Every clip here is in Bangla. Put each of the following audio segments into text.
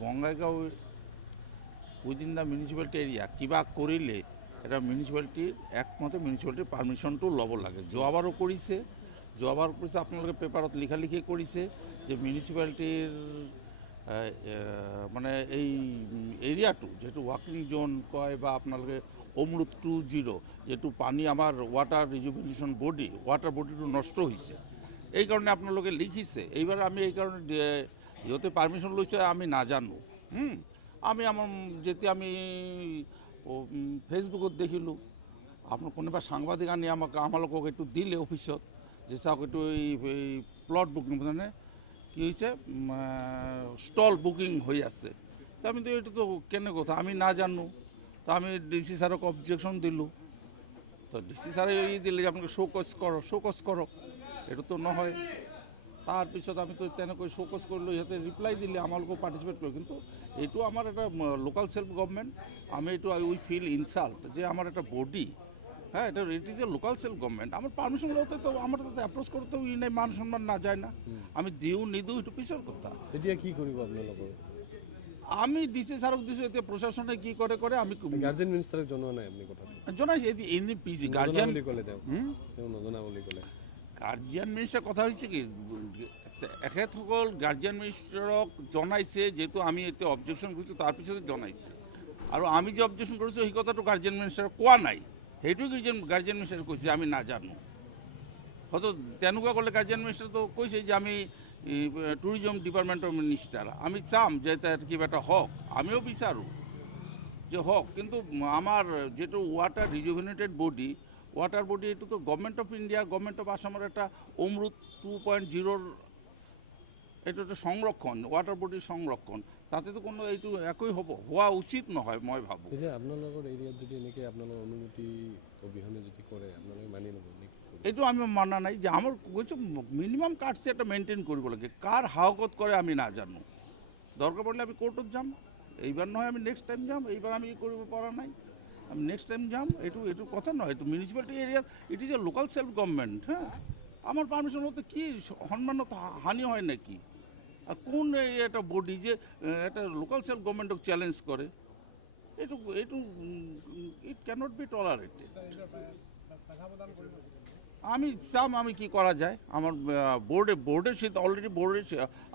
Bongaigaon within the municipality area কিবা কৰিলে এটা মিউনিসিপালিটির একমতে মিউনিসিপালিটির পারমিশনটো ল'ব লাগে। যোৱাবাৰো কৰিছে আপোনালোকে পেপাৰত লিখালিখি কৰিছে যে মিউনিসিপালিটিৰ মানে এই এৰিয়াটো যেটো ৱাকিং জোন কয় বা আপোনালোকে অমৃত 2.0 যেটো পানী আমাৰ ৱাটাৰ ৰিজুভিনেশ্যন বডি ৱাটাৰ বডিটো নষ্ট হৈছে, এই কাৰণে আপোনালোকে লিখিছে। এইবাৰ আমি এই কাৰণে ইহঁতে পারমিশন লৈছে আমি নাজানো। আমার যেতিয়া আমি ফেসবুকত দেখিলোঁ আপনার কোনোবা সাংবাদিক আনি আমালোকক এইটো দিলে অফিসত যে চাওক এইটো এই প্লট বুকিং মানে কি হয়েছে স্টল বুকিং হয়ে আছে। তো আমি তো এটা তো কেনে কথা আমি না জানো। তো আমি ডিসি স্যারক অবজেকশন দিলোঁ। তো ডিসি স্যারে দিলে যে আপনাকে শোকজ করো এটা তো নহয়। তাৰপিছত আমি তো তেনেকৈ শোকজ কৰিলোঁ, সিহঁতে ৰিপ্লাই দিলে আমালোকক পাৰ্টিচিপেট কৰোঁ। কিন্তু এইটো আমাৰ এটা লোকাল সেলফ গভর্নমেন্ট, আমি এইটো উই ফিল ইনসাল্ট যে আমার একটা বডি, হ্যাঁ এটা it is a local self government. আমার পারমিশন লওঁতে তো আমার তাতে এপ্রোচ করতেও ই নাই, মান সম্মান না যায় না। আমি দিওঁ নিদিওঁ সেইটো পিছৰ কথা। এতিয়া কি কৰিব আপোনালোকৰ? আমি ডিসি স্যারক দিছোঁ, এতিয়া প্ৰশাসনে কি কৰে আমি গাৰ্জেন মিনিষ্টাৰক জনোৱা নাই আপুনি কথাটো? জনাইছে এনে পিজি গাৰ্জিয়ান বুলি ক'লে তেওঁ নজনা বুলি ক'লে। গার্জিয়ান মিনিস্টার কথা হয়েছে কি এখেতসকল গার্জিয়ান মিনিস্টারক জনাইছে, যেহেতু আমি এতে অবজেকশন করছি তার পিছনে জনাইছে। আর আমি যে অবজেকশন করেছি সেই কথাটো গার্জিয়ান মিনিস্টার কোয়া নাই, সেইটোও গার্জিয়ান মিনিস্টার কৈছে আমি নাজানো। হয়তো তেনেকুৱা করলে গার্জিয়ান মিনিস্টার তো কৈছে যে আমি ট্যুরিজম ডিপার্টমেন্টের মিনিস্টার, আমি চাম যে তার কিবা এটা হক, আমিও বিচাৰোঁ যে হক। কিন্তু আমার যেটো ওয়াটার রিজুভিনেটেড বডি ওয়াটার বডি এটা তো government of India government of আসামের একটা অমৃত 2.0 এটা একটা সংরক্ষণ, ওয়াটার বডির সংরক্ষণ, তাতে তো কোনো এইটো একই হওয়া উচিত নহয় মই ভাবোঁ। এতিয়া আপোনালোকৰ এৰিয়াত যদি এনেকৈ আপোনালোকৰ অনুমতি অবিহনে যদি কৰে আপোনালোকে মানি ল'ব নেকি? এইটো আমি মানা নাই যে আমার কৈছোঁ মিনিমাম কাৰ্ডছে এটা মেইনটেইন কৰিব লাগে। কাৰ হাওকত কৰে আমি নাজানো, দরকার পড়লে আমি কোর্টত যাম। এইবার নহয় আমি নেক্সট টাইম যাম, এইবার আমি কৰিব পৰা নাই, আমি নেক্সট টাইম যাম। এইটো কথা নয়, এইটো municipality area it is a local self government. হ্যাঁ আমার পারমিশন হতে কি সম্মানত হানি হয় নাকি? আর কোন একটা বডি যে একটা লোকাল সেলফ গভর্নমেন্টক চ্যালেঞ্জ করে, এইটো ইট ক্যানট বি টলারেটেড। আমি চাম আমি কি করা যায়। আমার বোর্ডের অলরেডি বোর্ডের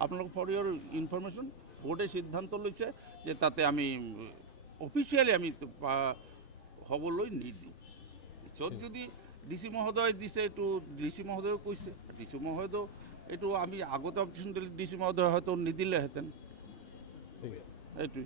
আপনার ফর ইউর ইনফরমেশন বোর্ডে সিদ্ধান্ত লইছে যে তাতে আমি অফিসিয়ালি আমি হবলৈ নিদিওঁ। পিছত যদি ডিসি মহোদয় দিছে এইটো ডিসি মহোদয়ে কৈছে, ডিসি মহোদয় এইটো আমি আগতে অবজেকশন দিলে ডিসি মহোদয় হয়তো নিদিলেহেঁতেন। এইটোৱে